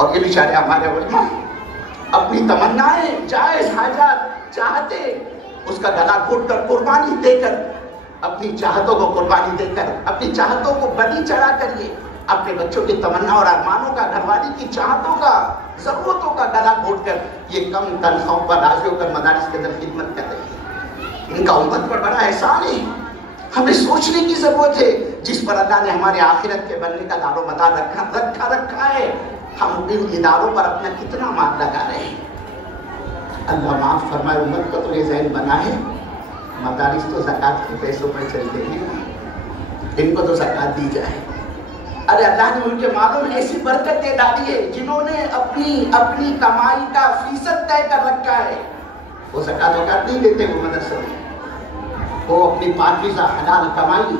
اور یہ بیچارے ہمارے علماء اپنی تمنائیں جائز حاجات چاہتے اس کا گلا گھوٹ کر قربانی دے کر اپنی چاہتوں کو قربانی دے کر اپنی چاہتوں کو بلی چڑھا کر یہ اپنے بچوں کی تمنا اور ارمانوں کا گھر والی کی چاہتوں کا ضرورتوں کا گلا گھوٹ کر یہ کم تنخواہوں پر راضی ہو کر مدارس کے اندر خدمت کر رہی ہے. ان کا امت پر بڑا احسان ہے. ہمیں سوچنے کی ضرورت ہے جس پر اللہ نے ہمارے آخرت کے بننے کا دار و مدار رکھا ہے ہم ان اداروں پر اپنا کتنا مال لگا رہے ہیں. اللہ معاف فرمائے امت کو تو یہ ذہن بنا ہے مدارس تو زکوٰۃ کے پیسوں پر چلتے ہیں ان کو تو زکوٰۃ دی جائے. ارے اللہ نے ان کے مالوں میں ایسی برکت دے ڈالی ہے جنہوں نے اپنی کمائی کا فیصد طے کر رکھا ہے وہ زکوٰۃ وکات نہیں دیتے. وہ مدرسے میں وہ اپنی پاکیزہ حلال کمائی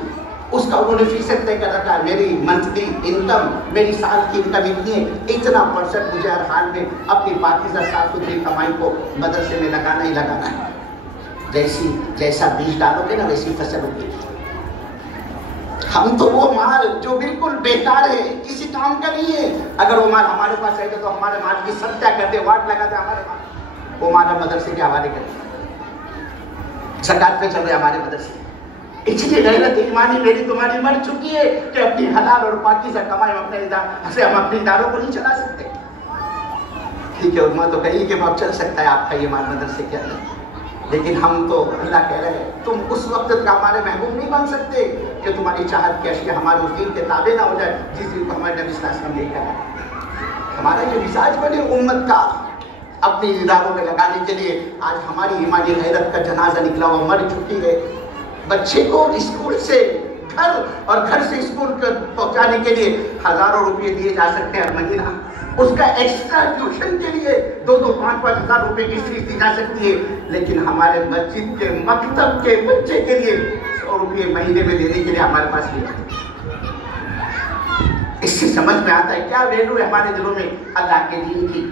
اس کا انہوں نے فیصد طے کر رکھا ہے. میری منتھلی انکم میری سال کی انکم اتنی ہے اتنا پرسنٹ مجھے ہر حال میں اپنی پاکیزہ صاف ستھری کمائی کو مدرسے میں لگانا ہی لگانا ہے. جیسا بیج ڈالو گے نا ویسی فصل ہوگی. ہم تو وہ مال جو بالکل بیکار ہے کسی کام کا نہیں ہے اگر وہ مال ہمارے پاس رہے تو ہمارے مال کی ستیا کر دے واٹ لگا دے ہمارے مال وہ مال ہم مدرسے کے حوالے کر دیں. زکوٰۃ پہ چل رہے ہمارے مدرسے. اتنی غیرت ایمانی میری تمہاری مر چکی ہے کہ اپنی حلال اور پاکیزہ کمائی ہم اپنے اداروں کو نہیں چلا سکتے. ٹھیک ہے علماء تو کہیں کہ اب چل سکتا ہے آپ کا یہ مال مدرسے کے اندر لیکن ہم تو اللہ کہہ رہے ہیں تم اس وقت کا ہمارے محبوب نہیں بن سکتے کہ تمہاری چاہت کی اشیاء ہمارے اس دین کے تابع نہ ہو جائے جس دن کو ہمارے نبی صلی اللہ علیہ وسلم لے کر آئے. ہمارا یہ مزاج بنے امت کا اپنی اداروں میں لگانے کے لیے. آج ہماری ایمانی غیرت کا جنازہ نکلا ہوا مر چکی ہے. بچے کو اسکول سے گھر اور گھر سے اسکول پہنچانے کے لیے ہزاروں روپئے دیے جا سکتے ہیں ہر مہینہ. اس کا ایکسٹرا ٹیوشن کے لیے 2-5 ہزار روپے کی فیس دی جا سکتی ہے لیکن ہمارے مسجد کے مکتب کے بچے کے لیے 100 روپئے مہینے میں دینے کے لیے ہمارے پاس نہیں آتے. اس سے سمجھ میں آتا ہے کیا ویلو ہے ہمارے دلوں میں اللہ کے دین کی,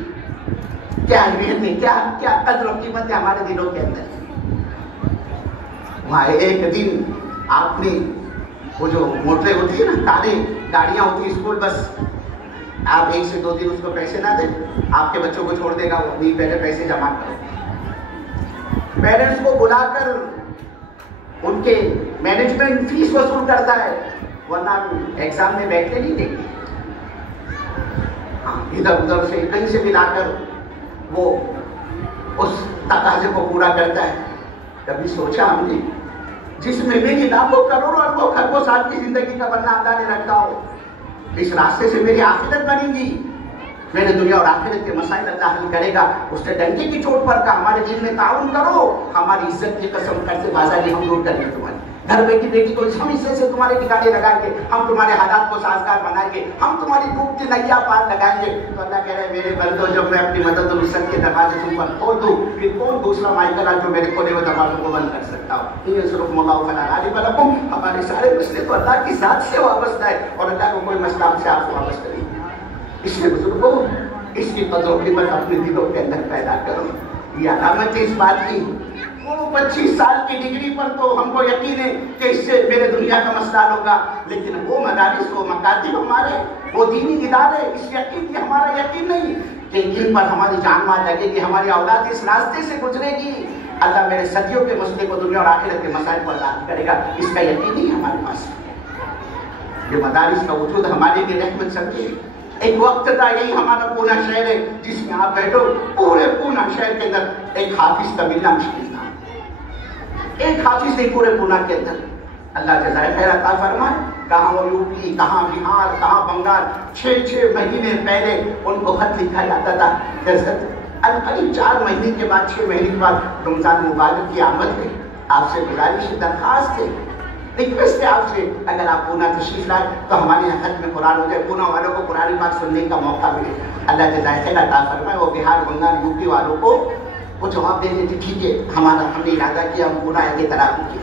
کیا اہمیت ہے, کیا قدر و قیمت ہے ہمارے دلوں کے اندر. وہاں ایک دن آپ نے وہ جو موٹریں ہوتی ہیں نا کاریں گاڑیاں ہوتی ہیں اسکول بس آپ 1 سے 2 دن اس کو پیسے نہ دیں آپ کے بچوں کو چھوڑ دے گا وہ نہیں پہلے پیسے جمع کرو. پیرنٹس کو بلا کر ان کے مینجمنٹ فیس وصول کرتا ہے ورنہ ایگزام میں بیٹھنے نہیں دیں گے. ادھر ادھر سے کہیں سے بھی لا کر وہ اس تقاضے کو پورا کرتا ہے. کبھی سوچا ہم نے جس میں میری لاکھوں کروڑوں اربوں خربوں سال کی زندگی کا بننا اللہ نے رکھا ہو اس راستے سے میری آخرت بنے گی میرے دنیا اور آخرت کے مسائل اللہ حل کرے گا. اس نے ڈنڈے کی چوٹ پر کہا ہمارے دین میں تعاون کرو ہماری عزت کی قسم کر سے بازاری ہم دور کریں گے تمہاری گھر بیٹی کو ہم حصے سے تمہارے ٹھکانے لگائیں گے ہم تمہارے حالات کو سازگار بنائیں گے ہم تمہاری ڈوبتی نیا پار لگائیں گے. تو اللہ کہہ رہے ہیں میرے بندو جب میں اپنی مدد و نصرت کے دروازے تم پر کھول دوں پھر کون دوسرا مائیکل جو میرے کھولے ہوئے دروازوں کو بند کر سکتا ہوں. یہ صرف مولا علی بلکم ہمارے سارے مسئلے تو اللہ کی ذات سے وابستہ ہے اور اللہ کو کوئی مسئلہ ہم سے آپ سے وابستہ نہیں. اس لیے بزرگوں اس کی قدر و قیمت اپنے دلوں کے اندر پیدا کرو. یہ علامت ہے اس بات کی. وہ 25 سال کی ڈگری پر تو ہم کو یقین ہے کہ اس سے میرے دنیا کا مسئلہ ہوگا لیکن وہ مدارس وہ مکاتب ہمارے وہ دینی ادارے اس یقین کی ہمارا یقین نہیں کہ ان پر ہماری جان مال لگے گی ہماری اولاد اس راستے سے گزرے گی اللہ میرے صدیوں کے مسئلے کو دنیا اور آخرت کے مسائل کو حل کرے گا. اس کا یقین نہیں ہمارے پاس. یہ مدارس کا وجود ہمارے لیے رحمت سمجھے. ایک وقت تھا یہی ہمارا پونا شہر ہے جس میں آپ بیٹھو پورے پونا شہر کے اندر ایک حافظ کا ملنا مشکل تھا. ایک حافظ نہیں پورے پونا کے اندر. اللہ جزائے خیر عطا فرمائے. کہاں وہ یو پی کہاں بہار کہاں بنگال 6 مہینے پہلے ان کو خط لکھا جاتا تھا. قریب 4 مہینے کے بعد 6 مہینے کے بعد رمضان مبارک کی آمد ہے. آپ سے گزارش درخواست ہے ریکویسٹ ہے آپ سے اگر آپ پونا تشریف لائے تو ہمارے یہاں خط میں قرآن ہو جائے پونا والوں کو قرآن پاک سننے کا موقع ملے. اللہ جزائے خیر عطا فرمائے. وہ بہار بنگال یو پی والوں کو وہ جواب دینے تھے ٹھیک ہے ہم نے ارادہ کیا ہم پونا آگے تراکی کیا